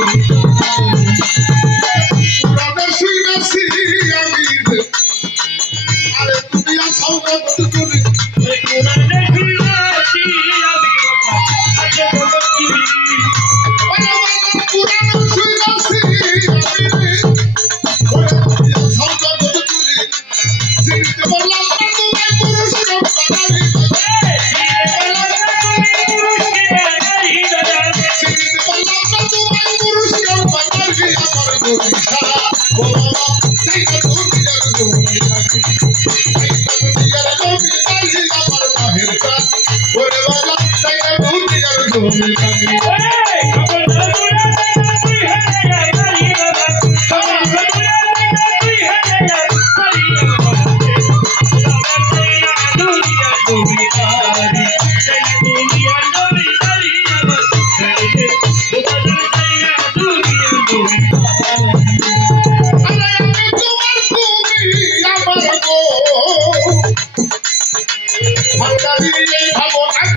Thank you. তুমি আর I'm on, I'm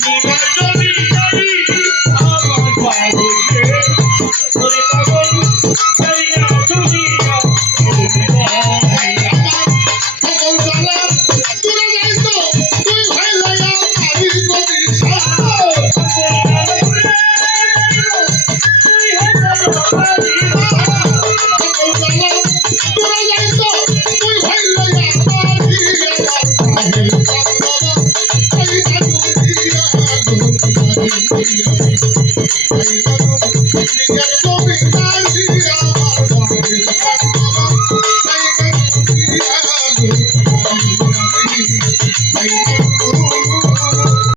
Thank you. Ni que no me